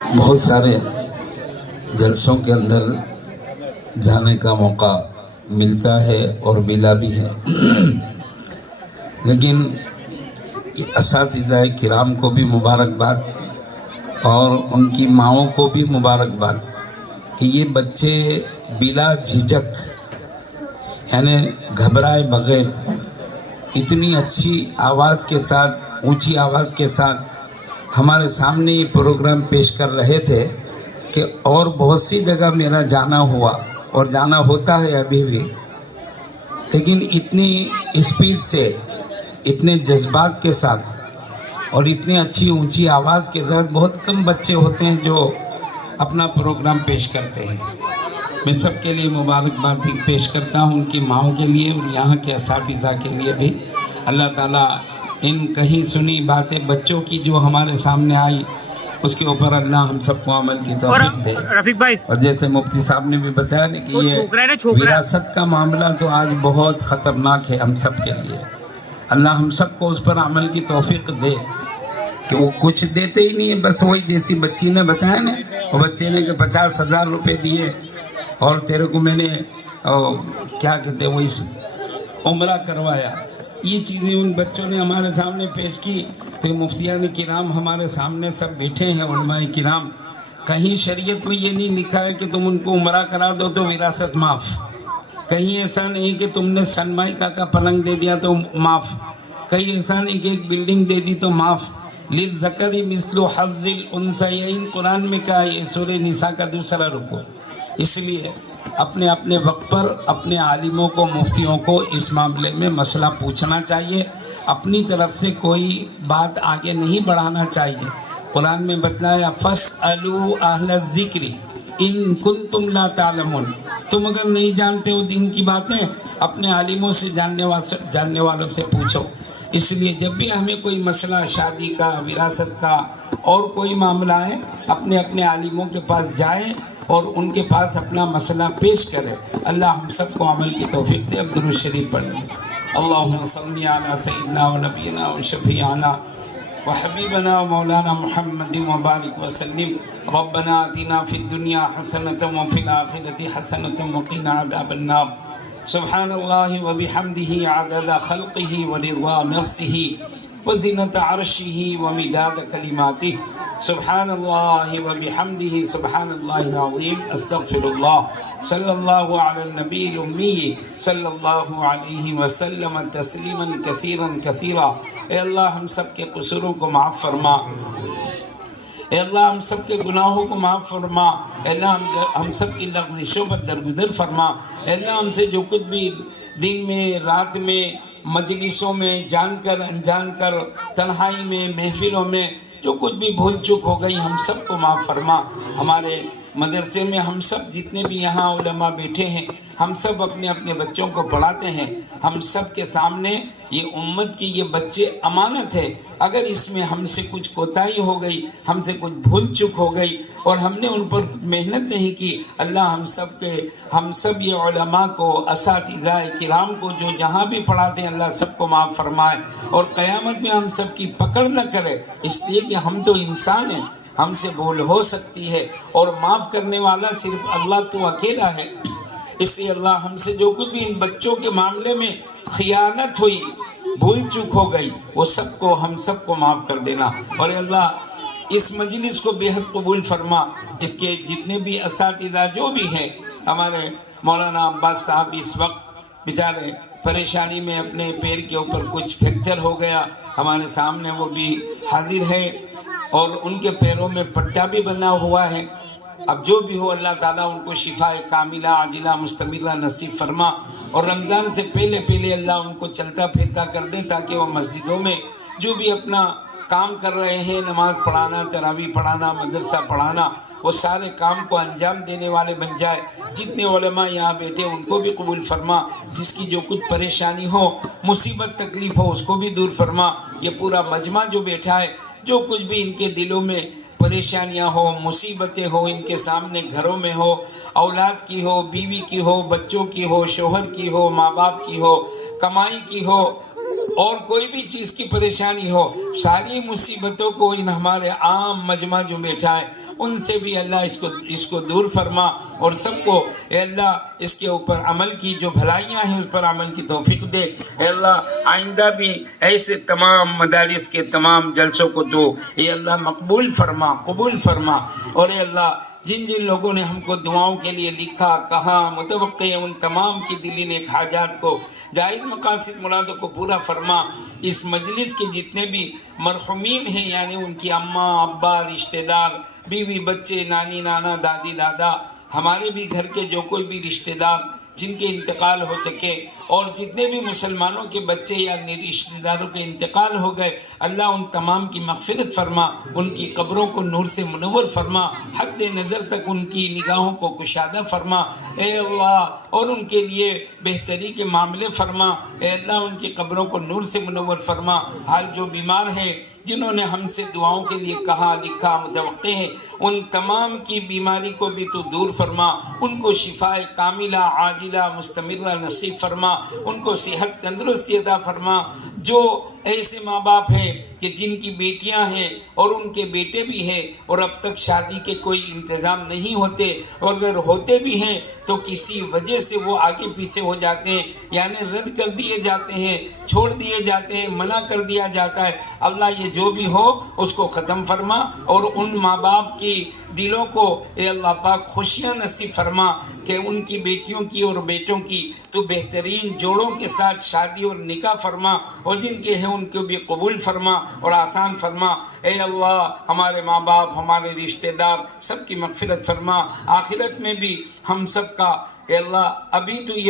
بہت سارے جلسوں کے اندر جانے کا موقع ملتا ہے اور ملا بھی ہے، لیکن اساتذہ کرام کو بھی مبارکباد اور ان کی ماؤں کو بھی مبارکباد کہ یہ بچے بلا جھجک یعنی گھبرائے بغیر اتنی اچھی آواز کے ساتھ، اونچی آواز کے ساتھ ہمارے سامنے یہ پروگرام پیش کر رہے تھے کہ اور بہت سی جگہ میرا جانا ہوا اور جانا ہوتا ہے ابھی بھی، لیکن اتنی اسپیڈ سے، اتنے جذبات کے ساتھ اور اتنی اچھی اونچی آواز کے ساتھ بہت کم بچے ہوتے ہیں جو اپنا پروگرام پیش کرتے ہیں۔ میں سب کے لیے مبارکباد بھی پیش کرتا ہوں، ان کی ماؤں کے لیے اور یہاں کے اساتذہ کے لیے بھی۔ اللہ تعالیٰ ان کہیں سنی باتیں بچوں کی جو ہمارے سامنے آئی اس کے اوپر اللہ ہم سب کو عمل کی توفیق دے۔ رفیق بھائی، اور جیسے مفتی صاحب نے بھی بتایا نا کہ یہ وراثت کا معاملہ تو آج بہت خطرناک ہے ہم سب کے لیے۔ اللہ ہم سب کو اس پر عمل کی توفیق دے کہ وہ کچھ دیتے ہی نہیں ہے، بس وہی جیسی بچی نے بتایا نا، وہ بچے نے کہ 50,000 روپے دیے اور تیرے کو میں نے کیا کہتے وہ اس عمرہ کروایا۔ یہ چیزیں ان بچوں نے ہمارے سامنے پیش کی۔ تو مفتیان کرام ہمارے سامنے سب بیٹھے ہیں، علماء کرام، کہیں شریعت میں یہ نہیں لکھا ہے کہ تم ان کو عمرہ کرا دو تو وراثت معاف، کہیں ایسا نہیں کہ تم نے سنمائکا کا پلنگ دے دیا تو معاف، کہیں ایسا نہیں کہ ایک بلڈنگ دے دی تو معاف۔ للذکر مثل حظ الانثیین قرآن میں کہا ہے، سورہ نساء کا دوسرا رکوع۔ اس لیے اپنے اپنے وقت پر اپنے عالموں کو، مفتیوں کو اس معاملے میں مسئلہ پوچھنا چاہیے، اپنی طرف سے کوئی بات آگے نہیں بڑھانا چاہیے۔ قرآن میں بتلایا فَاسْأَلُوا أَهْلَ الذِّكْرِ إِن كُنتُمْ لَا تَعْلَمُونَ، تم اگر نہیں جانتے ہو دین کی باتیں اپنے عالموں سے، جاننے والوں سے پوچھو۔ اس لیے جب بھی ہمیں کوئی مسئلہ شادی کا، وراثت کا اور کوئی معاملہ ہے، اپنے اپنے عالموں کے پاس جائیں اور ان کے پاس اپنا مسئلہ پیش کرے۔ اللہ ہم سب کو عمل کی توفیق دے۔ درود شریف پڑھ لیں۔ اللہم صلی علی سیدنا و نبینا و شفیعنا و حبیبنا و مولانا محمد مبارک وسلم۔ ربنا آتنا فی الدنیا حسنۃ و فی الآخرۃ حسنۃ وقنا عذاب النار۔ سبحان اللہ و بحمدہ عدد خلقہ و رضا نفسہ و زینت عرشہ و مداد کلماتہ۔ سبحان اللہ و بحمدہ سبحان اللہ العظیم۔ استغفر اللہ۔ صلی اللہ علی النبی الامی صلی اللہ علیہ وسلم تسلیما کثیرا کثیرا۔ اے اللہ ہم سب کے قصوروں کو معاف فرما، اے اللہ ہم سب کے گناہوں کو معاف فرما، اے اللہ ہم سب کی لغزشوں پر درگزر فرما۔ اے اللہ ہم سے جو کچھ بھی دن میں، رات میں، مجلسوں میں، جان کر انجان کر، تنہائی میں، محفلوں میں جو کچھ بھی بھول چک ہو گئی ہم سب کو معاف فرما۔ ہمارے مدرسے میں ہم سب جتنے بھی یہاں علماء بیٹھے ہیں، ہم سب اپنے اپنے بچوں کو پڑھاتے ہیں۔ ہم سب کے سامنے یہ امت کی یہ بچے امانت ہے، اگر اس میں ہم سے کچھ کوتاہی ہو گئی، ہم سے کچھ بھول چک ہو گئی اور ہم نے ان پر محنت نہیں کی، اللہ ہم سب یہ علماء کو، اساتذہ کرام کو جو جہاں بھی پڑھاتے ہیں، اللہ سب کو معاف فرمائے اور قیامت میں ہم سب کی پکڑ نہ کرے، اس لیے کہ ہم تو انسان ہیں، ہم سے بھول ہو سکتی ہے اور معاف کرنے والا صرف اللہ تو اکیلا ہے۔ اس لیے اللہ ہم سے جو کچھ بھی ان بچوں کے معاملے میں خیانت ہوئی، بھول چک ہو گئی، وہ سب کو ہم سب کو معاف کر دینا۔ اور اللہ اس مجلس کو بے حد قبول فرما۔ اس کے جتنے بھی اساتذہ جو بھی ہیں، ہمارے مولانا عباس صاحب اس وقت بیچارے پریشانی میں، اپنے پیر کے اوپر کچھ فریکچر ہو گیا، ہمارے سامنے وہ بھی حاضر ہے اور ان کے پیروں میں پٹا بھی بنا ہوا ہے۔ اب جو بھی ہو اللہ تعالیٰ ان کو شفا کاملہ عاجلہ مستمرہ نصیب فرما اور رمضان سے پہلے پہلے اللہ ان کو چلتا پھرتا کر دے، تاکہ وہ مسجدوں میں جو بھی اپنا کام کر رہے ہیں، نماز پڑھانا، تراویح پڑھانا، مدرسہ پڑھانا، وہ سارے کام کو انجام دینے والے بن جائے۔ جتنے علماء یہاں بیٹھے ان کو بھی قبول فرما، جس کی جو کچھ پریشانی ہو، مصیبت تکلیف ہو، اس کو بھی دور فرما۔ یہ پورا مجمع جو بیٹھا ہے، جو کچھ بھی ان کے دلوں میں پریشانیاں ہو، مصیبتیں ہو، ان کے سامنے گھروں میں ہو، اولاد کی ہو، بیوی کی ہو، بچوں کی ہو، شوہر کی ہو، ماں باپ کی ہو، کمائی کی ہو، اور کوئی بھی چیز کی پریشانی ہو، ساری مصیبتوں کو ان ہمارے عام مجمع جو بیٹھا ہے ان سے بھی اللہ اس کو دور فرما، اور سب کو اے اللہ اس کے اوپر عمل کی جو بھلائیاں ہیں اس پر عمل کی توفیق دے۔ اے اللہ آئندہ بھی ایسے تمام مدارس کے تمام جلسوں کو تو اے اللہ مقبول فرما، قبول فرما، اور اے اللہ جن لوگوں نے ہم کو دعاؤں کے لیے لکھا کہا متوقع ہیں، ان تمام کی دلی نیک حاجات کو، جائز مقاصد مرادوں کو پورا فرما۔ اس مجلس کے جتنے بھی مرحومین ہیں، یعنی ان کی اماں ابا، رشتہ دار، بیوی بچے، نانی نانا، دادی دادا، ہمارے بھی گھر کے جو کوئی بھی رشتہ دار جن کے انتقال ہو چکے، اور جتنے بھی مسلمانوں کے بچے یا رشتہ داروں کے انتقال ہو گئے، اللہ ان تمام کی مغفرت فرما، ان کی قبروں کو نور سے منور فرما، حد نظر تک ان کی نگاہوں کو کشادہ فرما اے اللہ، اور ان کے لیے بہتری کے معاملے فرما اے اللہ، ان کی قبروں کو نور سے منور فرما۔ حال جو بیمار ہیں، جنہوں نے ہم سے دعاؤں کے لیے کہا لکھا متوقع ہیں، ان تمام کی بیماری کو بھی تو دور فرما، ان کو شفائے کاملہ عاجلہ مستمرہ نصیب فرما، ان کو صحت تندرستی عطا فرما۔ جو ایسے ماں باپ ہیں کہ جن کی بیٹیاں ہیں اور ان کے بیٹے بھی ہیں اور اب تک شادی کے کوئی انتظام نہیں ہوتے، اور اگر ہوتے بھی ہیں تو کسی وجہ سے وہ آگے پیچھے ہو جاتے ہیں، یعنی رد کر دیے جاتے ہیں، چھوڑ دیے جاتے ہیں، منع کر دیا جاتا ہے، اللہ یہ جو بھی ہو اس کو ختم فرما، اور ان ماں باپ کی دلوں کو اے اللہ پاک خوشیاں نصیب فرما کہ ان کی بیٹیوں کی اور بیٹوں کی تو بہترین جوڑوں کے ساتھ شادی اور نکاح فرما، اور جن کے ہیں ان کو بھی قبول فرما اور آسان فرما۔ اے اللہ ہمارے ماں باپ، ہمارے رشتہ دار سب کی مغفرت فرما، آخرت میں بھی ہم سب کا اے اللہ ابھی تو یہ